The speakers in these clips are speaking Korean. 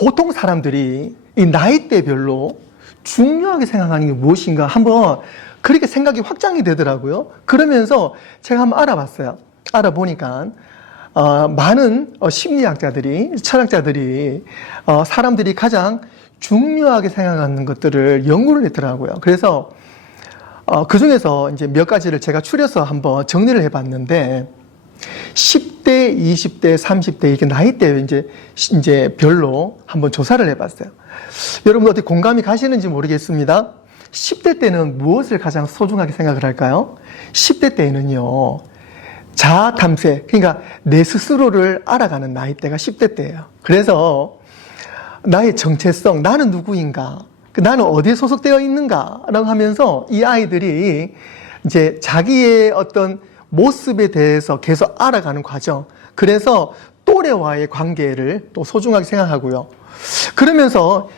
보통 사람들이 이 나이대별로 중요하게 생각하는 게 무엇인가 한번 그렇게 생각이 확장이 되더라고요. 그러면서 제가 한번 알아봤어요. 알아보니까 많은 심리학자들이, 철학자들이 사람들이 가장 중요하게 생각하는 것들을 연구를 했더라고요. 그래서 그 중에서 이제 몇 가지를 제가 추려서 한번 정리를 해봤는데 10대, 20대, 30대 이렇게 나이대 이제 별로 한번 조사를 해봤어요. 여러분 어떻게 공감이 가시는지 모르겠습니다. 10대 때는 무엇을 가장 소중하게 생각을 할까요? 10대 때는요, 자아 탐색, 그러니까 내 스스로를 알아가는 나이대가 10대 때예요. 그래서 나의 정체성, 나는 누구인가, 나는 어디에 소속되어 있는가라고 하면서 이 아이들이 이제 자기의 어떤 모습에 대해서 계속 알아가는 과정. 그래서 또래와의 관계를 또 소중하게 생각하고요. 그러면서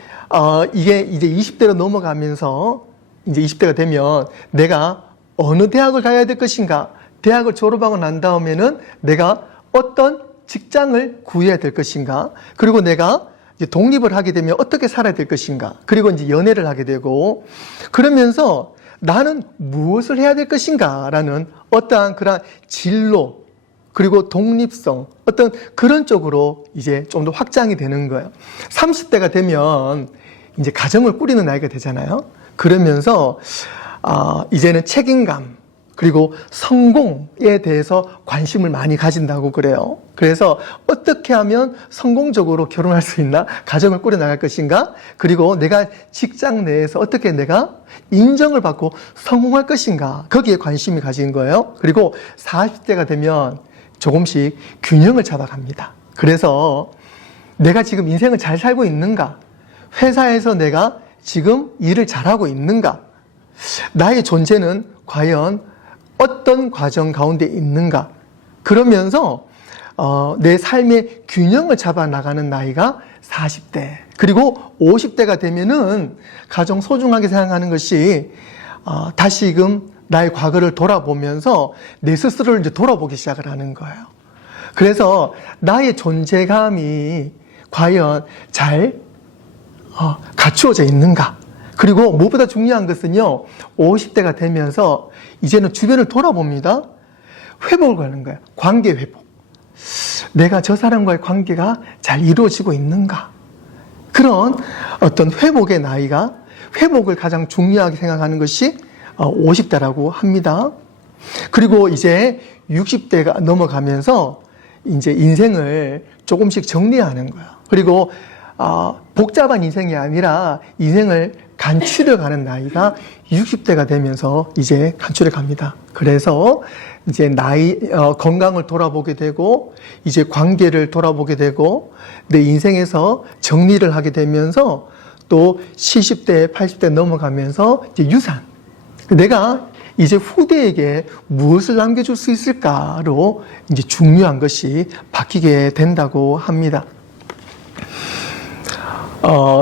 이게 이제 20대로 넘어가면서 이제 20대가 되면 내가 어느 대학을 가야 될 것인가, 대학을 졸업하고 난 다음에는 내가 어떤 직장을 구해야 될 것인가, 그리고 내가 이제 독립을 하게 되면 어떻게 살아야 될 것인가, 그리고 이제 연애를 하게 되고, 그러면서 나는 무엇을 해야 될 것인가 라는 어떠한 그런 진로, 그리고 독립성, 어떤 그런 쪽으로 이제 좀 더 확장이 되는 거예요. 30대가 되면 이제 가정을 꾸리는 나이가 되잖아요. 그러면서 이제는 책임감, 그리고 성공에 대해서 관심을 많이 가진다고 그래요. 그래서 어떻게 하면 성공적으로 결혼할 수 있나? 가정을 꾸려나갈 것인가? 그리고 내가 직장 내에서 어떻게 내가 인정을 받고 성공할 것인가? 거기에 관심이 가진 거예요. 그리고 40대가 되면 조금씩 균형을 잡아갑니다. 그래서 내가 지금 인생을 잘 살고 있는가? 회사에서 내가 지금 일을 잘하고 있는가? 나의 존재는 과연 어떤 과정 가운데 있는가? 그러면서 내 삶의 균형을 잡아 나가는 나이가 40대. 그리고 50대가 되면은 가장 소중하게 생각하는 것이 다시금 나의 과거를 돌아보면서 내 스스로를 이제 돌아보기 시작을 하는 거예요. 그래서 나의 존재감이 과연 잘 갖추어져 있는가? 그리고 무엇보다 중요한 것은요, 50대가 되면서 이제는 주변을 돌아봅니다. 회복을 하는 거예요. 관계 회복. 내가 저 사람과의 관계가 잘 이루어지고 있는가? 그런 어떤 회복의 나이가, 회복을 가장 중요하게 생각하는 것이 50대라고 합니다. 그리고 이제 60대가 넘어가면서 이제 인생을 조금씩 정리하는 거예요. 그리고 복잡한 인생이 아니라 인생을 간추려 가는 나이가 60대가 되면서 이제 간추려 갑니다. 그래서 이제 건강을 돌아보게 되고, 이제 관계를 돌아보게 되고, 내 인생에서 정리를 하게 되면서 또 70대, 80대 넘어가면서 이제 유산. 내가 이제 후대에게 무엇을 남겨줄 수 있을까로 이제 중요한 것이 바뀌게 된다고 합니다.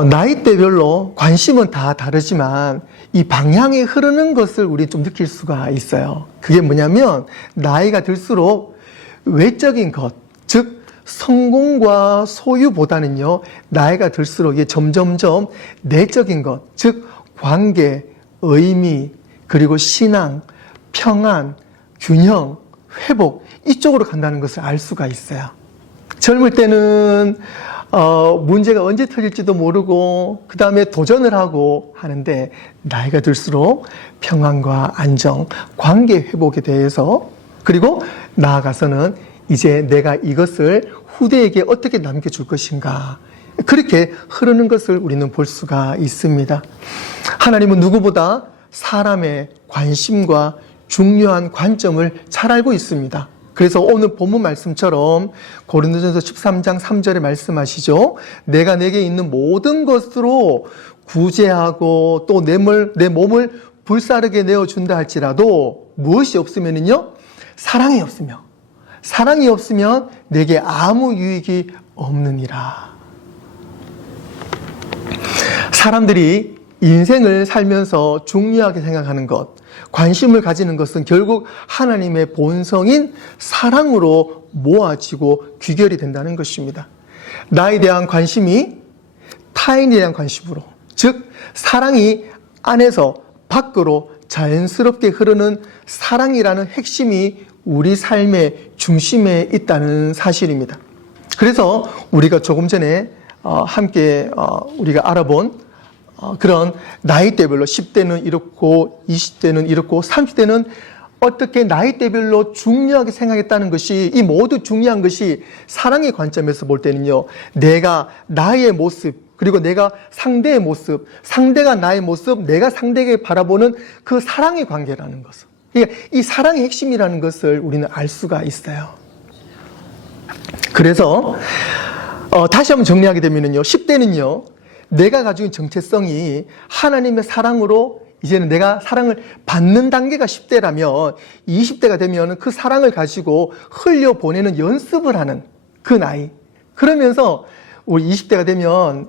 나이대별로 관심은 다 다르지만 이 방향이 흐르는 것을 우리 좀 느낄 수가 있어요. 그게 뭐냐면 나이가 들수록 외적인 것, 즉 성공과 소유보다는요, 나이가 들수록 이게 점점점 내적인 것, 즉 관계, 의미, 그리고 신앙, 평안, 균형, 회복, 이쪽으로 간다는 것을 알 수가 있어요. 젊을 때는 문제가 언제 터질지도 모르고 그 다음에 도전을 하고 하는데, 나이가 들수록 평안과 안정, 관계 회복에 대해서, 그리고 나아가서는 이제 내가 이것을 후대에게 어떻게 남겨줄 것인가, 그렇게 흐르는 것을 우리는 볼 수가 있습니다. 하나님은 누구보다 사람의 관심과 중요한 관점을 잘 알고 있습니다. 그래서 오늘 본문 말씀처럼 고린도전서 13장 3절에 말씀하시죠. 내가 내게 있는 모든 것으로 구제하고 또 내 몸을 불사르게 내어준다 할지라도 무엇이 없으면요, 사랑이 없으면 내게 아무 유익이 없느니라. 사람들이 인생을 살면서 중요하게 생각하는 것, 관심을 가지는 것은 결국 하나님의 본성인 사랑으로 모아지고 귀결이 된다는 것입니다. 나에 대한 관심이 타인에 대한 관심으로, 즉 사랑이 안에서 밖으로 자연스럽게 흐르는 사랑이라는 핵심이 우리 삶의 중심에 있다는 사실입니다. 그래서 우리가 조금 전에 함께 우리가 알아본 그런 나이대별로 10대는 이렇고 20대는 이렇고 30대는 어떻게 나이대별로 중요하게 생각했다는 것이, 이 모두 중요한 것이 사랑의 관점에서 볼 때는요, 내가 나의 모습, 그리고 내가 상대의 모습, 상대가 나의 모습, 내가 상대에게 바라보는 그 사랑의 관계라는 것을, 그러니까 이 사랑의 핵심이라는 것을 우리는 알 수가 있어요. 그래서 다시 한번 정리하게 되면요, 10대는요 내가 가지고 있는 정체성이 하나님의 사랑으로 이제는 내가 사랑을 받는 단계가 10대라면 20대가 되면 그 사랑을 가지고 흘려보내는 연습을 하는 그 나이. 그러면서 우리 20대가 되면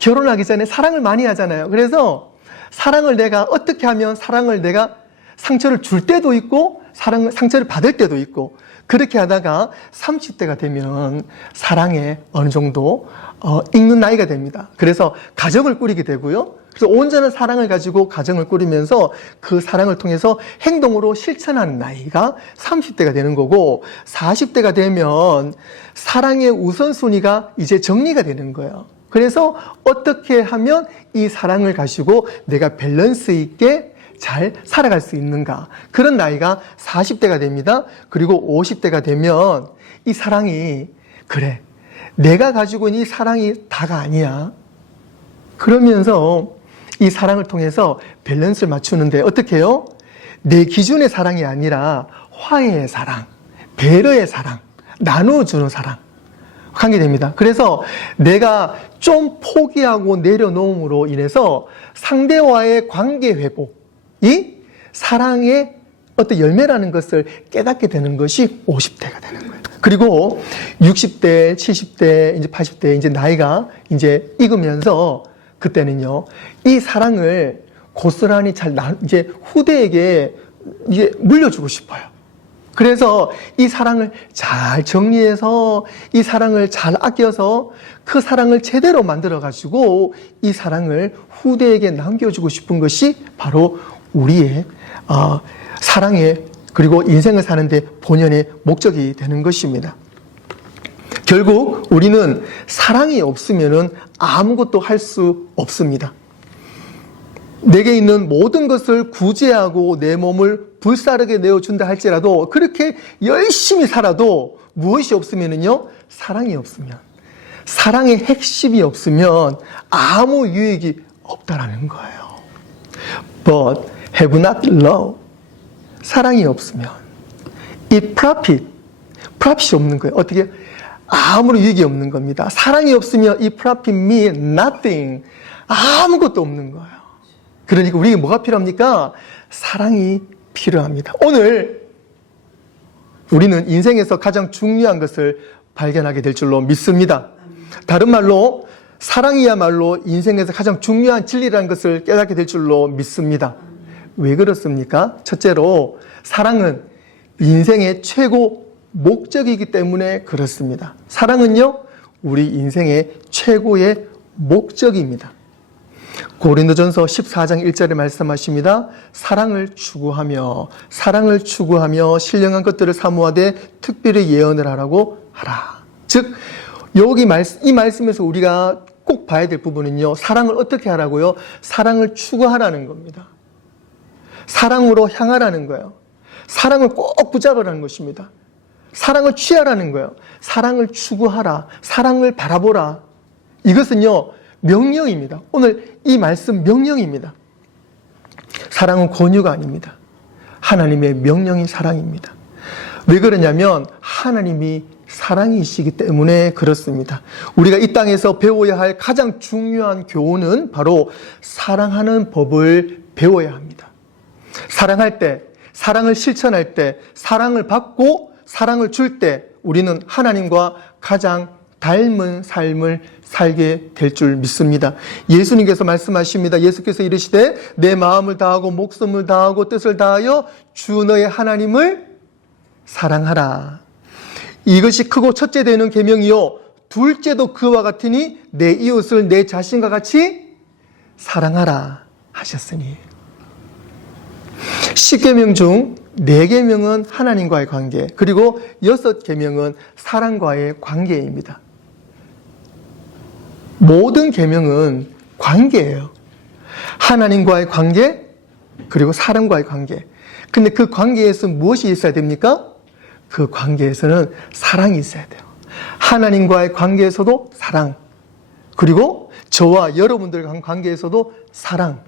결혼하기 전에 사랑을 많이 하잖아요. 그래서 사랑을 내가 어떻게 하면 사랑을 내가 상처를 줄 때도 있고 상처를 받을 때도 있고, 그렇게 하다가 30대가 되면 사랑에 어느 정도 익는 나이가 됩니다. 그래서 가정을 꾸리게 되고요. 그래서 온전한 사랑을 가지고 가정을 꾸리면서 그 사랑을 통해서 행동으로 실천하는 나이가 30대가 되는 거고, 40대가 되면 사랑의 우선순위가 이제 정리가 되는 거예요. 그래서 어떻게 하면 이 사랑을 가지고 내가 밸런스 있게 잘 살아갈 수 있는가, 그런 나이가 40대가 됩니다. 그리고 50대가 되면 이 사랑이, 그래, 내가 가지고 있는 이 사랑이 다가 아니야. 그러면서 이 사랑을 통해서 밸런스를 맞추는데 어떻게 해요? 내 기준의 사랑이 아니라 화해의 사랑, 배려의 사랑, 나눠주는 사랑 하게 됩니다. 그래서 내가 좀 포기하고 내려놓음으로 인해서 상대와의 관계 회복이 사랑의 어떤 열매라는 것을 깨닫게 되는 것이 50대가 되는 거예요. 그리고 60대, 70대, 이제 80대 이제 나이가 이제 익으면서 그때는요, 이 사랑을 고스란히 이제 후대에게 이제 물려주고 싶어요. 그래서 이 사랑을 잘 정리해서 이 사랑을 잘 아껴서 그 사랑을 제대로 만들어가지고 이 사랑을 후대에게 남겨주고 싶은 것이 바로 우리의 사랑의, 그리고 인생을 사는데 본연의 목적이 되는 것입니다. 결국 우리는 사랑이 없으면 아무것도 할 수 없습니다. 내게 있는 모든 것을 구제하고 내 몸을 불사르게 내어준다 할지라도, 그렇게 열심히 살아도 무엇이 없으면요, 사랑이 없으면, 사랑의 핵심이 없으면 아무 유익이 없다라는 거예요. But have not love. 사랑이 없으면 it profit이 없는 거예요. 어떻게? 아무런 유익이 없는 겁니다. 사랑이 없으면 이 profit means nothing. 아무것도 없는 거예요. 그러니까 우리에게 뭐가 필요합니까? 사랑이 필요합니다. 오늘 우리는 인생에서 가장 중요한 것을 발견하게 될 줄로 믿습니다. 다른 말로 사랑이야말로 인생에서 가장 중요한 진리라는 것을 깨닫게 될 줄로 믿습니다. 왜 그렇습니까? 첫째로 사랑은 인생의 최고 목적이기 때문에 그렇습니다. 사랑은요, 우리 인생의 최고의 목적입니다. 고린도전서 14장 1절에 말씀하십니다. 사랑을 추구하며 신령한 것들을 사모하되 특별히 예언을 하라고 하라. 즉 이 말씀에서 우리가 꼭 봐야 될 부분은요, 사랑을 어떻게 하라고요? 사랑을 추구하라는 겁니다. 사랑으로 향하라는 거예요. 사랑을 꼭 붙잡으라는 것입니다. 사랑을 취하라는 거예요. 사랑을 추구하라. 사랑을 바라보라. 이것은요, 명령입니다. 오늘 이 말씀 명령입니다. 사랑은 권유가 아닙니다. 하나님의 명령이 사랑입니다. 왜 그러냐면 하나님이 사랑이시기 때문에 그렇습니다. 우리가 이 땅에서 배워야 할 가장 중요한 교훈은 바로 사랑하는 법을 배워야 합니다. 사랑할 때, 사랑을 실천할 때, 사랑을 받고 사랑을 줄 때 우리는 하나님과 가장 닮은 삶을 살게 될 줄 믿습니다. 예수님께서 말씀하십니다. 예수께서 이르시되 내 마음을 다하고 목숨을 다하고 뜻을 다하여 주 너의 하나님을 사랑하라. 이것이 크고 첫째 되는 계명이요 둘째도 그와 같으니 내 이웃을 내 자신과 같이 사랑하라 하셨으니. 10계명 중 4계명은 하나님과의 관계, 그리고 6계명은 사람과의 관계입니다. 모든 계명은 관계예요. 하나님과의 관계, 그리고 사람과의 관계. 근데 그 관계에서 무엇이 있어야 됩니까? 그 관계에서는 사랑이 있어야 돼요. 하나님과의 관계에서도 사랑, 그리고 저와 여러분들과 관계에서도 사랑.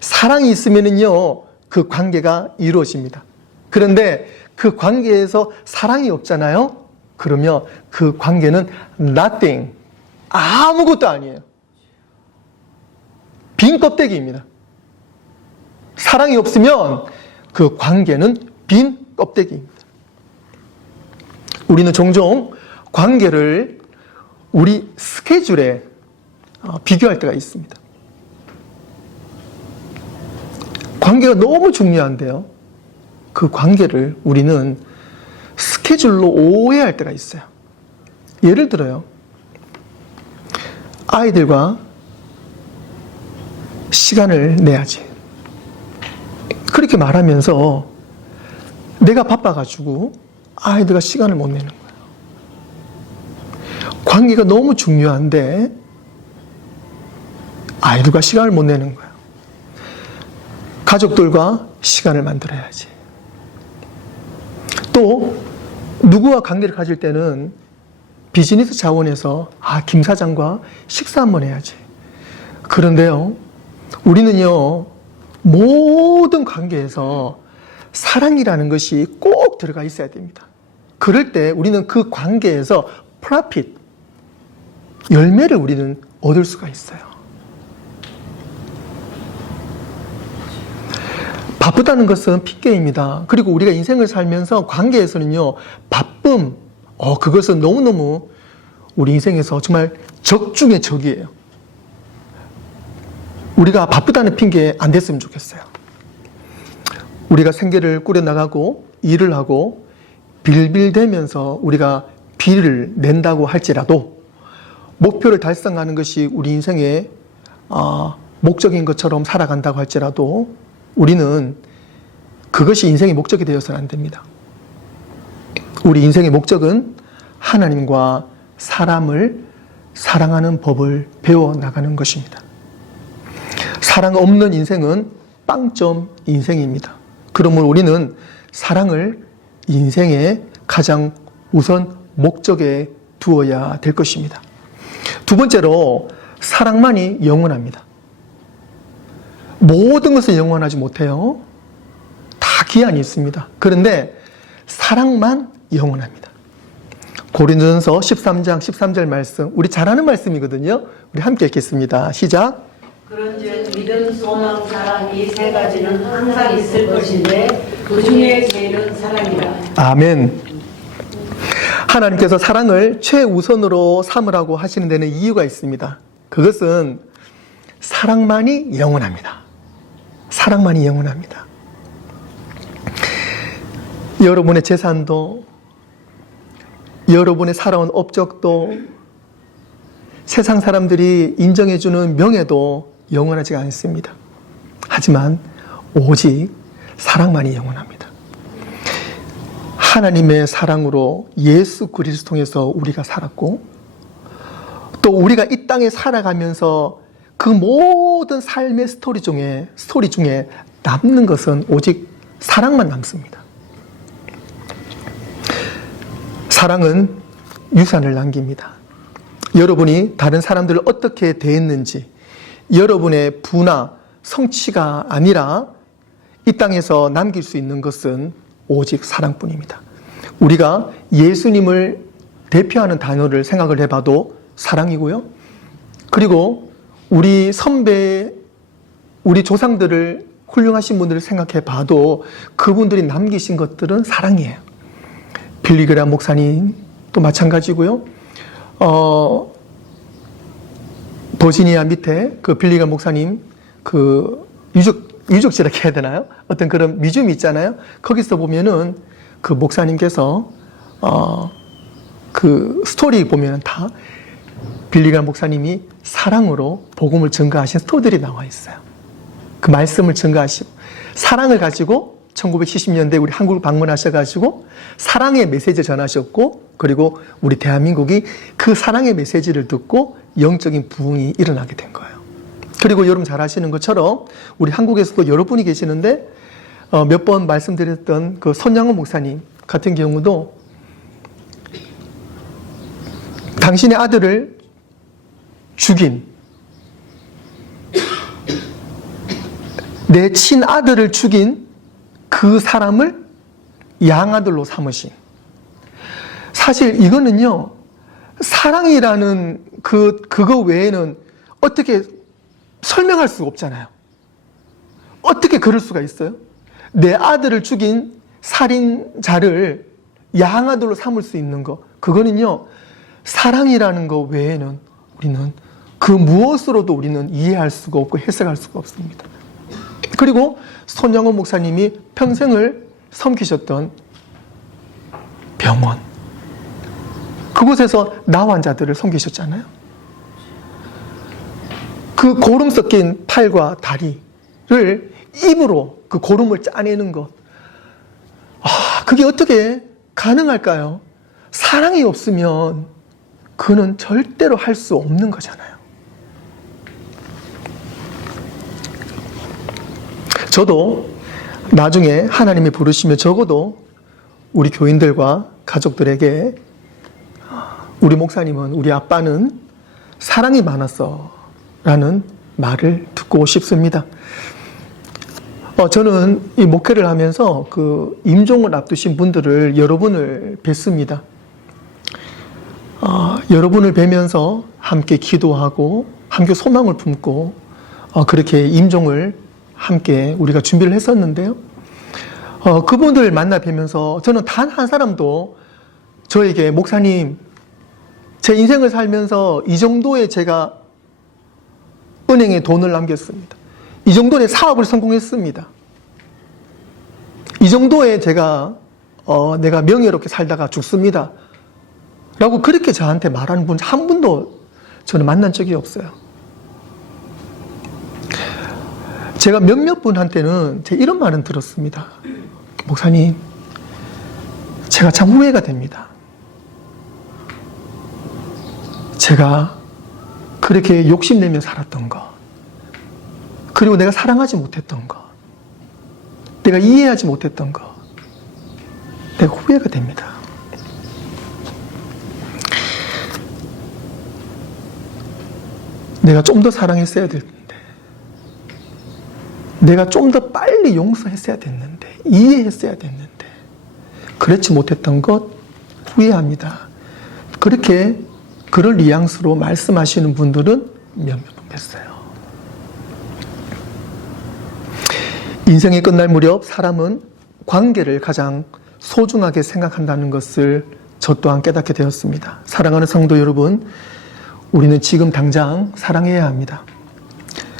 사랑이 있으면은요, 그 관계가 이루어집니다. 그런데 그 관계에서 사랑이 없잖아요? 그러면 그 관계는 nothing, 아무것도 아니에요. 빈 껍데기입니다. 사랑이 없으면 그 관계는 빈 껍데기입니다. 우리는 종종 관계를 우리 스케줄에 비교할 때가 있습니다. 관계가 너무 중요한데요. 그 관계를 우리는 스케줄로 오해할 때가 있어요. 예를 들어요. 아이들과 시간을 내야지. 그렇게 말하면서 내가 바빠가지고 아이들과 시간을 못 내는 거예요. 관계가 너무 중요한데 아이들과 시간을 못 내는 거예요. 가족들과 시간을 만들어야지. 또 누구와 관계를 가질 때는 비즈니스 차원에서 김 사장과 식사 한번 해야지. 그런데요, 우리는요, 모든 관계에서 사랑이라는 것이 꼭 들어가 있어야 됩니다. 그럴 때 우리는 그 관계에서 profit, 열매를 우리는 얻을 수가 있어요. 바쁘다는 것은 핑계입니다. 그리고 우리가 인생을 살면서 관계에서는요, 바쁨, 그것은 너무너무 우리 인생에서 정말 적 중의 적이에요. 우리가 바쁘다는 핑계 안 됐으면 좋겠어요. 우리가 생계를 꾸려나가고 일을 하고 빌빌대면서 우리가 비를 낸다고 할지라도 목표를 달성하는 것이 우리 인생의 목적인 것처럼 살아간다고 할지라도 우리는 그것이 인생의 목적이 되어서는 안 됩니다. 우리 인생의 목적은 하나님과 사람을 사랑하는 법을 배워나가는 것입니다. 사랑 없는 인생은 빵점 인생입니다. 그러므로 우리는 사랑을 인생의 가장 우선 목적에 두어야 될 것입니다. 두 번째로, 사랑만이 영원합니다. 모든 것은 영원하지 못해요. 다 기한이 있습니다. 그런데 사랑만 영원합니다. 고린도전서 13장 13절 말씀, 우리 잘 아는 말씀이거든요. 우리 함께 읽겠습니다. 시작. 그런즉 믿음, 소망, 사랑 이 세 가지는 항상 있을 것인데 그 중에 제일은 사랑이라. 아멘. 하나님께서 사랑을 최우선으로 삼으라고 하시는 데는 이유가 있습니다. 그것은 사랑만이 영원합니다. 사랑만이 영원합니다. 여러분의 재산도, 여러분의 살아온 업적도, 세상 사람들이 인정해주는 명예도 영원하지가 않습니다. 하지만 오직 사랑만이 영원합니다. 하나님의 사랑으로 예수 그리스도 통해서 우리가 살았고, 또 우리가 이 땅에 살아가면서 그 모든 삶의 스토리 중에 남는 것은 오직 사랑만 남습니다. 사랑은 유산을 남깁니다. 여러분이 다른 사람들을 어떻게 대했는지, 여러분의 부나 성취가 아니라 이 땅에서 남길 수 있는 것은 오직 사랑뿐입니다. 우리가 예수님을 대표하는 단어를 생각을 해봐도 사랑이고요. 그리고 우리 선배, 우리 조상들을 훌륭하신 분들을 생각해 봐도 그분들이 남기신 것들은 사랑이에요. 빌리그람 목사님도 마찬가지고요. 버지니아 밑에 그 빌리그람 목사님 그 유적지라고 해야 되나요? 어떤 그런 뮤지엄이 있잖아요. 거기서 보면은 그 목사님께서 그 스토리 보면 다 빌리그람 목사님이 사랑으로 복음을 증거하신 스토리들이 나와 있어요. 그 말씀을 증거하시고 사랑을 가지고 1970년대 우리 한국을 방문하셔가지고 사랑의 메시지를 전하셨고, 그리고 우리 대한민국이 그 사랑의 메시지를 듣고 영적인 부흥이 일어나게 된 거예요. 그리고 여러분 잘 아시는 것처럼 우리 한국에서도 여러 분이 계시는데 몇 번 말씀드렸던 그 손양호 목사님 같은 경우도 당신의 아들을 죽인, 내 친아들을 죽인 그 사람을 양아들로 삼으신, 사실 이거는요 사랑이라는 그거 외에는 어떻게 설명할 수가 없잖아요. 어떻게 그럴 수가 있어요? 내 아들을 죽인 살인자를 양아들로 삼을 수 있는 거, 그거는요 사랑이라는 거 외에는 우리는 그 무엇으로도 우리는 이해할 수가 없고 해석할 수가 없습니다. 그리고 손양호 목사님이 평생을 섬기셨던 병원, 그곳에서 나 환자들을 섬기셨잖아요. 그 고름 섞인 팔과 다리를 입으로 그 고름을 짜내는 것, 그게 어떻게 가능할까요? 사랑이 없으면 그는 절대로 할 수 없는 거잖아요. 저도 나중에 하나님이 부르시면 적어도 우리 교인들과 가족들에게 우리 목사님은, 우리 아빠는 사랑이 많았어 라는 말을 듣고 싶습니다. 저는 이 목회를 하면서 그 임종을 앞두신 분들을 여러분을 뵀습니다. 여러분을 뵈면서 함께 기도하고 함께 소망을 품고 그렇게 임종을 함께 우리가 준비를 했었는데요. 그분들 만나 뵈면서 저는 단 한 사람도 저에게 목사님, 제 인생을 살면서 이 정도의 제가 은행에 돈을 남겼습니다. 이 정도의 사업을 성공했습니다. 이 정도의 제가 내가 명예롭게 살다가 죽습니다 라고 그렇게 저한테 말하는 분 한 분도 저는 만난 적이 없어요. 제가 몇몇 분한테는 제 이런 말은 들었습니다. 목사님, 제가 참 후회가 됩니다. 제가 그렇게 욕심내며 살았던 것, 그리고 내가 사랑하지 못했던 것, 내가 이해하지 못했던 것, 내가 후회가 됩니다. 내가 좀 더 사랑했어야 될 텐데, 내가 좀 더 빨리 용서했어야 됐는데, 이해했어야 됐는데, 그렇지 못했던 것 후회합니다. 그렇게 그럴 뉘앙스로 말씀하시는 분들은 몇몇 분 뵀어요. 인생이 끝날 무렵 사람은 관계를 가장 소중하게 생각한다는 것을 저 또한 깨닫게 되었습니다. 사랑하는 성도 여러분, 우리는 지금 당장 사랑해야 합니다.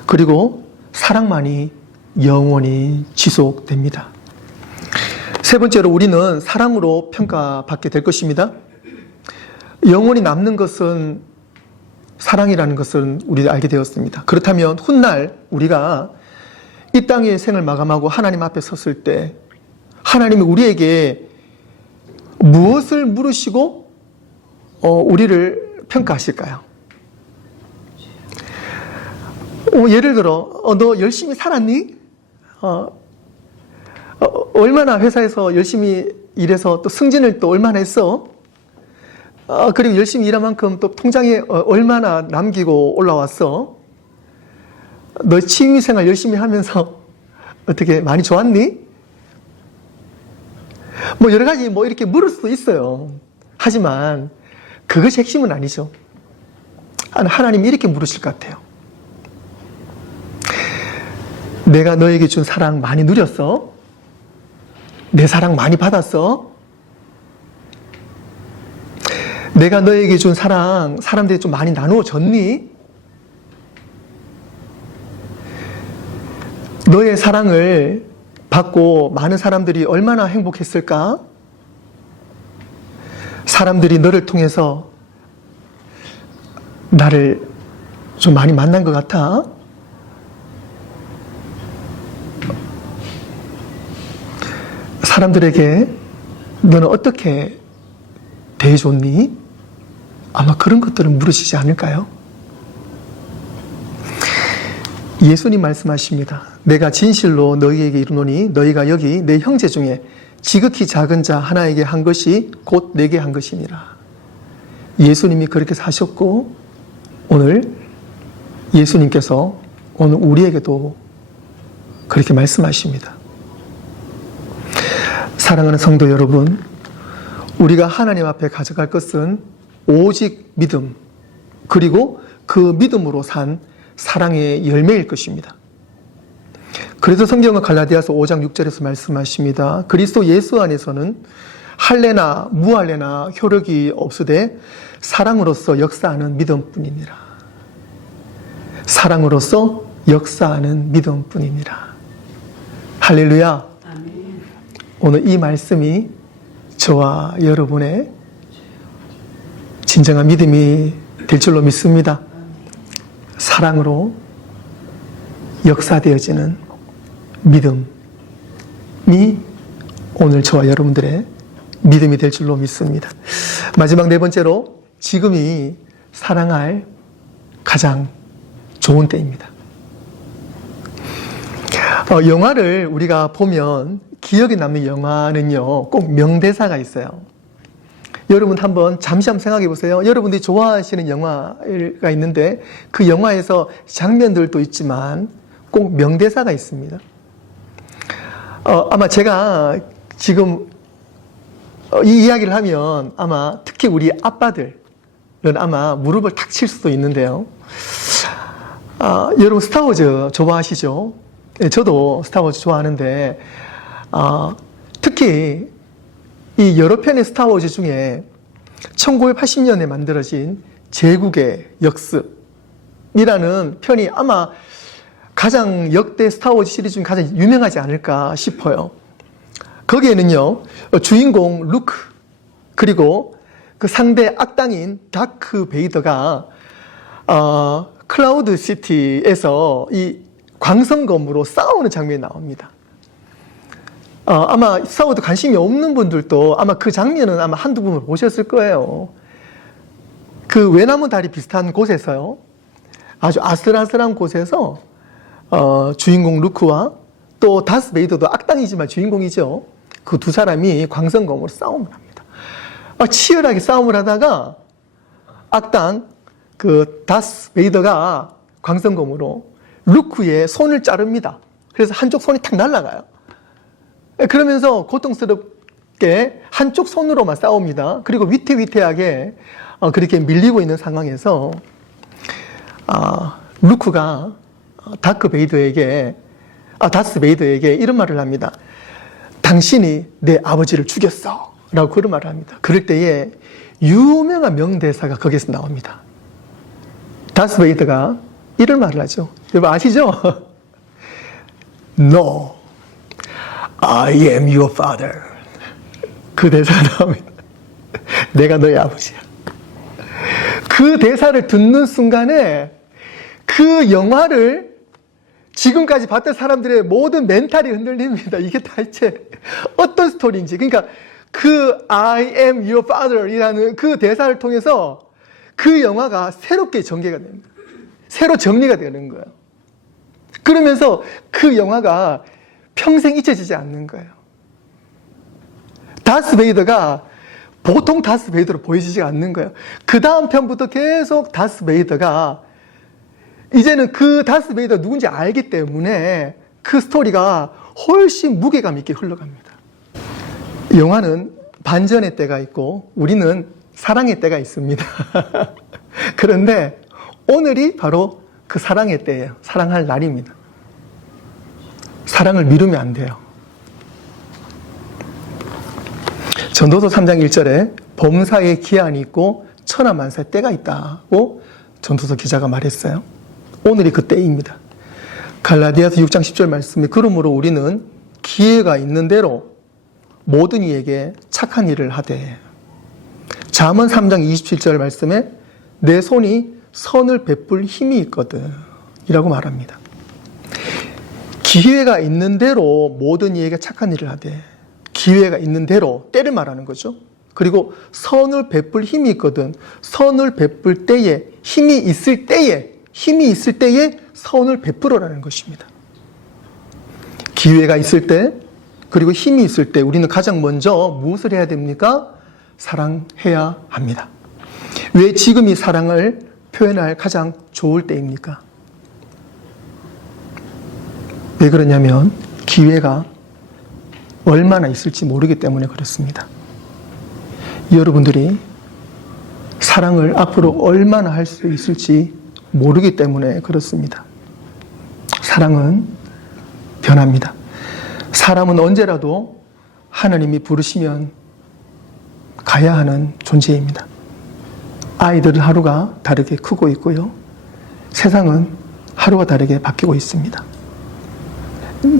그리고 사랑만이 영원히 지속됩니다. 세 번째로 우리는 사랑으로 평가받게 될 것입니다. 영원히 남는 것은 사랑이라는 것은 우리가 알게 되었습니다. 그렇다면 훗날 우리가 이 땅의 생을 마감하고 하나님 앞에 섰을 때 하나님이 우리에게 무엇을 물으시고 우리를 평가하실까요? 예를 들어 너 열심히 살았니? 얼마나 회사에서 열심히 일해서 또 승진을 또 얼마나 했어? 그리고 열심히 일한 만큼 또 통장에 얼마나 남기고 올라왔어? 너 취미생활 열심히 하면서 어떻게 많이 좋았니? 뭐 여러 가지 뭐 이렇게 물을 수도 있어요. 하지만 그것이 핵심은 아니죠. 하나님이 이렇게 물으실 것 같아요. 내가 너에게 준 사랑 많이 누렸어? 내 사랑 많이 받았어? 내가 너에게 준 사랑 사람들이 좀 많이 나누어 줬니? 너의 사랑을 받고 많은 사람들이 얼마나 행복했을까? 사람들이 너를 통해서 나를 좀 많이 만난 것 같아? 사람들에게 너는 어떻게 대해줬니? 아마 그런 것들을 물으시지 않을까요? 예수님 말씀하십니다. 내가 진실로 너희에게 이르노니 너희가 여기 내 형제 중에 지극히 작은 자 하나에게 한 것이 곧 내게 한 것이니라. 예수님이 그렇게 사셨고 오늘 예수님께서 오늘 우리에게도 그렇게 말씀하십니다. 사랑하는 성도 여러분, 우리가 하나님 앞에 가져갈 것은 오직 믿음, 그리고 그 믿음으로 산 사랑의 열매일 것입니다. 그래서 성경은 갈라디아서 5장 6절에서 말씀하십니다. 그리스도 예수 안에서는 할례나 무할례나 효력이 없으되 사랑으로서 역사하는 믿음뿐이니라. 사랑으로서 역사하는 믿음뿐이니라. 할렐루야. 아멘. 오늘 이 말씀이 저와 여러분의 진정한 믿음이 될 줄로 믿습니다. 사랑으로 역사되어지는 믿음이 오늘 저와 여러분들의 믿음이 될 줄로 믿습니다. 마지막 네 번째로 지금이 사랑할 가장 좋은 때입니다. 영화를 우리가 보면 기억에 남는 영화는요, 꼭 명대사가 있어요. 여러분 잠시 한번 생각해 보세요. 여러분들이 좋아하시는 영화가 있는데 그 영화에서 장면들도 있지만 꼭 명대사가 있습니다. 아마 제가 지금 이 이야기를 하면 아마 특히 우리 아빠들은 아마 무릎을 탁 칠 수도 있는데요. 여러분 스타워즈 좋아하시죠? 네, 저도 스타워즈 좋아하는데 특히 이 여러 편의 스타워즈 중에 1980년에 만들어진 제국의 역습이라는 편이 아마 가장 역대 스타워즈 시리즈 중 가장 유명하지 않을까 싶어요. 거기에는요, 주인공 루크, 그리고 그 상대 악당인 다크 베이더가 클라우드 시티에서 이 광선검으로 싸우는 장면이 나옵니다. 아마 싸워도 관심이 없는 분들도 아마 그 장면은 아마 한두 번 보셨을 거예요. 그 외나무 다리 비슷한 곳에서요, 아주 아슬아슬한 곳에서 주인공 루크와 또 다스 베이더도 악당이지만 주인공이죠. 그 두 사람이 광선검으로 싸움을 합니다. 치열하게 싸움을 하다가 악당 그 다스 베이더가 광선검으로 루크의 손을 자릅니다. 그래서 한쪽 손이 탁 날아가요. 그러면서 고통스럽게 한쪽 손으로만 싸웁니다. 그리고 위태위태하게 그렇게 밀리고 있는 상황에서 루크가 다스 베이더에게 이런 말을 합니다. 당신이 내 아버지를 죽였어 라고 그런 말을 합니다. 그럴 때에 유명한 명대사가 거기서 나옵니다. 다스 베이더가 이런 말을 하죠. 여러분 아시죠? No, I am your father. 그 대사가 나옵니다. 내가 너의 아버지야. 그 대사를 듣는 순간에 그 영화를 지금까지 봤던 사람들의 모든 멘탈이 흔들립니다. 이게 대체 어떤 스토리인지. 그러니까 그 I am your father 이라는 그 대사를 통해서 그 영화가 새롭게 전개가 됩니다. 새로 정리가 되는 거예요. 그러면서 그 영화가 평생 잊혀지지 않는 거예요. 다스 베이더가 보통 다스 베이더로 보여지지 않는 거예요. 그 다음 편부터 계속 다스 베이더가 이제는 그 다스 베이더 누군지 알기 때문에 그 스토리가 훨씬 무게감 있게 흘러갑니다. 영화는 반전의 때가 있고 우리는 사랑의 때가 있습니다. 그런데 오늘이 바로 그 사랑의 때예요. 사랑할 날입니다. 사랑을 미루면 안 돼요. 전도서 3장 1절에 범사에 기한이 있고 천하만사의 때가 있다고 전도서 기자가 말했어요. 오늘이 그 때입니다. 갈라디아서 6장 10절 말씀에 그러므로 우리는 기회가 있는 대로 모든 이에게 착한 일을 하되 잠언 3장 27절 말씀에 내 손이 선을 베풀 힘이 있거든 이라고 말합니다. 기회가 있는 대로 모든 이에게 착한 일을 하되, 기회가 있는 대로, 때를 말하는 거죠. 그리고 선을 베풀 힘이 있거든. 선을 베풀 때에, 힘이 있을 때에 선을 베풀어라는 것입니다. 기회가 있을 때, 그리고 힘이 있을 때 우리는 가장 먼저 무엇을 해야 됩니까? 사랑해야 합니다. 왜 지금이 사랑을 표현할 가장 좋을 때입니까? 왜 그러냐면 기회가 얼마나 있을지 모르기 때문에 그렇습니다. 여러분들이 사랑을 앞으로 얼마나 할 수 있을지 모르기 때문에 그렇습니다. 사랑은 변합니다. 사람은 언제라도 하나님이 부르시면 가야 하는 존재입니다. 아이들은 하루가 다르게 크고 있고요. 세상은 하루가 다르게 바뀌고 있습니다.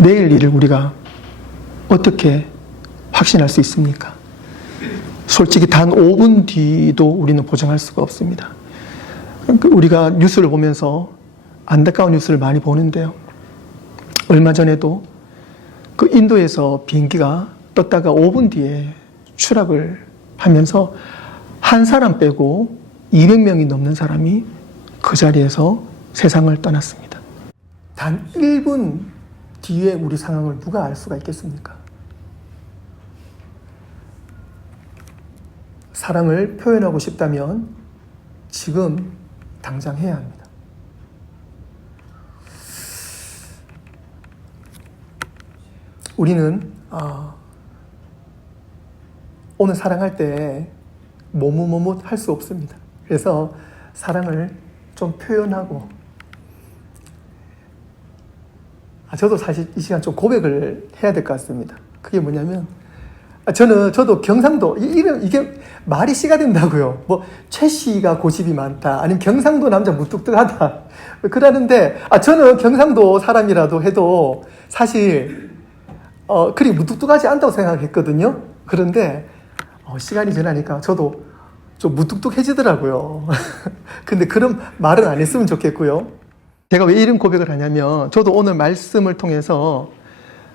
내일 일을 우리가 어떻게 확신할 수 있습니까? 솔직히 단 5분 뒤도 우리는 보장할 수가 없습니다. 우리가 뉴스를 보면서 안타까운 뉴스를 많이 보는데요. 얼마 전에도 그 인도에서 비행기가 떴다가 5분 뒤에 추락을 하면서 한 사람 빼고 200명이 넘는 사람이 그 자리에서 세상을 떠났습니다. 단 1분 뒤에 우리 상황을 누가 알 수가 있겠습니까? 사랑을 표현하고 싶다면 지금 당장 해야 합니다. 우리는 오늘 사랑할 때 뭐뭇뭐뭇 할 수 없습니다. 그래서 사랑을 좀 표현하고, 저도 사실 이 시간 좀 고백을 해야 될 것 같습니다. 그게 뭐냐면, 저도 경상도, 이게 말이 씨가 된다고요. 뭐, 최 씨가 고집이 많다. 아니면 경상도 남자 무뚝뚝하다. 그러는데, 저는 경상도 사람이라도 해도 사실, 그리 무뚝뚝하지 않다고 생각했거든요. 그런데, 시간이 지나니까 저도 좀 무뚝뚝해지더라고요. 근데 그런 말은 안 했으면 좋겠고요. 제가 왜 이런 고백을 하냐면, 저도 오늘 말씀을 통해서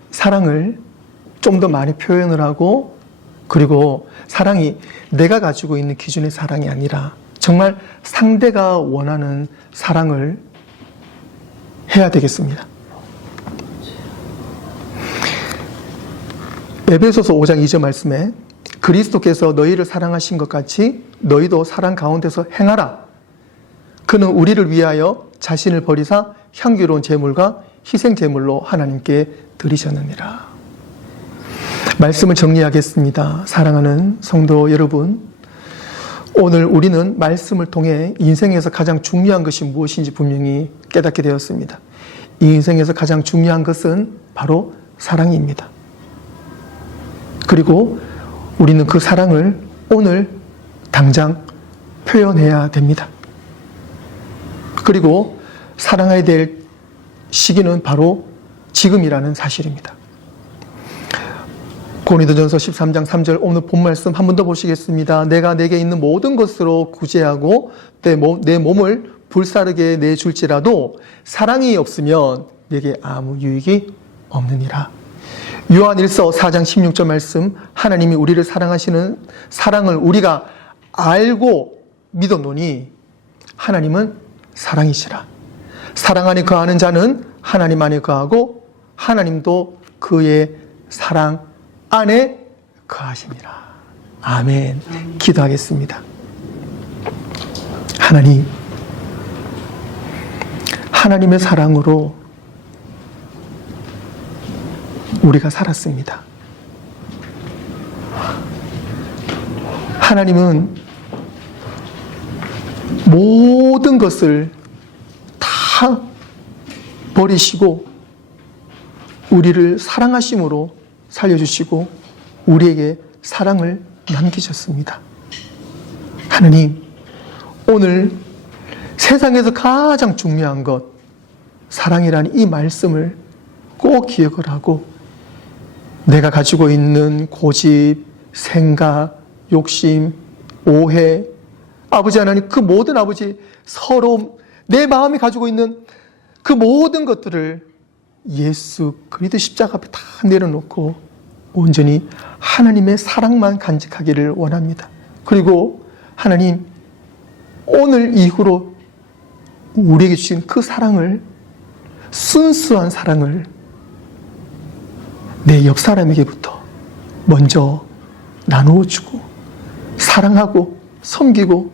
사랑을 좀 더 많이 표현을 하고, 그리고 사랑이 내가 가지고 있는 기준의 사랑이 아니라 정말 상대가 원하는 사랑을 해야 되겠습니다. 에베소서 5장 2절 말씀에 그리스도께서 너희를 사랑하신 것 같이 너희도 사랑 가운데서 행하라. 그는 우리를 위하여 자신을 버리사 향기로운 제물과 희생 제물로 하나님께 드리셨느니라. 말씀을 정리하겠습니다. 사랑하는 성도 여러분, 오늘 우리는 말씀을 통해 인생에서 가장 중요한 것이 무엇인지 분명히 깨닫게 되었습니다. 이 인생에서 가장 중요한 것은 바로 사랑입니다. 그리고 우리는 그 사랑을 오늘 당장 표현해야 됩니다. 그리고 사랑해야 될 시기는 바로 지금이라는 사실입니다. 고린도전서 13장 3절 오늘 본 말씀 한 번 더 보시겠습니다. 내가 내게 있는 모든 것으로 구제하고 내 몸을 불사르게 내줄지라도 사랑이 없으면 내게 아무 유익이 없느니라. 요한일서 4장 16절 말씀, 하나님이 우리를 사랑하시는 사랑을 우리가 알고 믿었노니 하나님은 사랑이시라. 사랑 안에 거하는 자는 하나님 안에 거하고 하나님도 그의 사랑 안에 거하시니라. 아멘. 기도하겠습니다. 하나님, 하나님의 사랑으로 우리가 살았습니다. 하나님은 모든 것을 다 버리시고 우리를 사랑하심으로 살려주시고 우리에게 사랑을 남기셨습니다. 하나님, 오늘 세상에서 가장 중요한 것, 사랑이라는 이 말씀을 꼭 기억을 하고 내가 가지고 있는 고집, 생각, 욕심, 오해, 아버지 하나님, 그 모든 아버지 서러움, 내 마음이 가지고 있는 그 모든 것들을 예수 그리스도 십자가 앞에 다 내려놓고 온전히 하나님의 사랑만 간직하기를 원합니다. 그리고 하나님, 오늘 이후로 우리에게 주신 그 사랑을, 순수한 사랑을 내 옆 사람에게부터 먼저 나누어주고 사랑하고 섬기고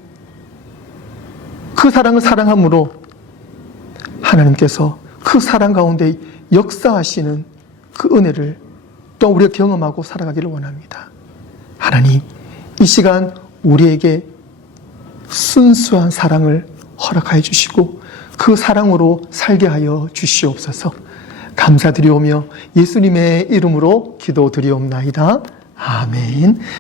그 사랑을 사랑함으로 하나님께서 그 사랑 가운데 역사하시는 그 은혜를 또 우리가 경험하고 살아가기를 원합니다. 하나님, 이 시간 우리에게 순수한 사랑을 허락하여 주시고 그 사랑으로 살게 하여 주시옵소서. 감사드리오며 예수님의 이름으로 기도드리옵나이다. 아멘.